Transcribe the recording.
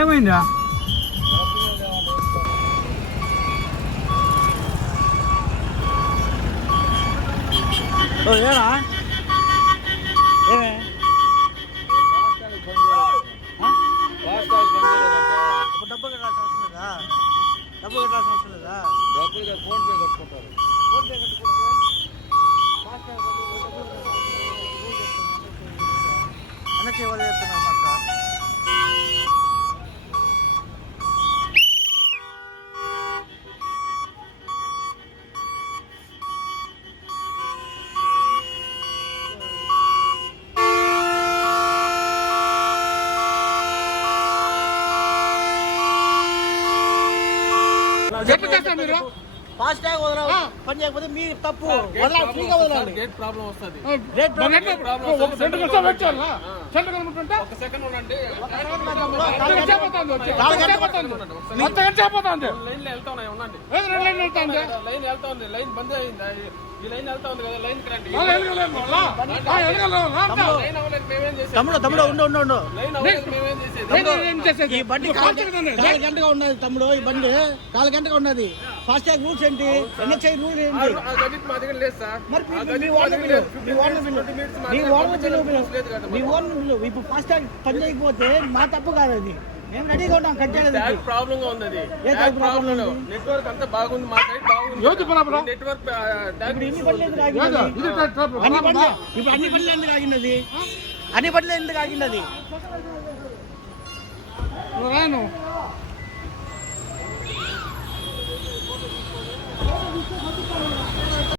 ఏమైందా? ఏరా ఏమే డబ్బు కట్టాల్సిన అవసరం లేదా? డబ్బు కట్టాల్సిన అవసరం లేదా? డబ్బులు ఫోన్ పే కట్టుకుంటారు. ఫోన్ పే కట్టుకుంటే అన్న చేయవాలి చెప్తున్నారు మాట. ఫాస్ట్ ట్యాగ్ వదలవు, పని చేయకపోతే మీ తప్పు. వదలాలి, ఫ్రీగా వదలాలి. గేట్ ప్రాబ్లం వస్తుంది. రేట్ ప్రాబ్లం లైన్ బంద్ అయింది. ఈ లైన్ వెళ్తా ఉంది కదా, లైన్ తమ్ముడు ఉండు. చేసేది ఈ బండి 4 గంటగా ఉన్నది తమ్ముడు. ఈ బండి 4 గంటగా ఉన్నది. ఫాస్ట్ ట్యాగ్ రూల్స్ ఏంటి? ఎన్హెచ్ఐ రూల్ ఏంటి? మా దగ్గర లేదు సార్. మీ ఓన్ బిల్లు. ఇప్పుడు ఫాస్ట్ ట్యాగ్ పని చేయకపోతే మా తప్పు కాదు. అది మేము రెడీగా ఉన్నాం, కట్టాలి. ప్రాబ్లం గా ఉంది. నెట్వర్క్ అంతా బాగుంది, మా సైడ్ బాగుంది. నెట్వర్క్ అన్ని పనులు ఎందుకు ఆగినది? అన్ని పనులు ఎందుకు ఆగినది?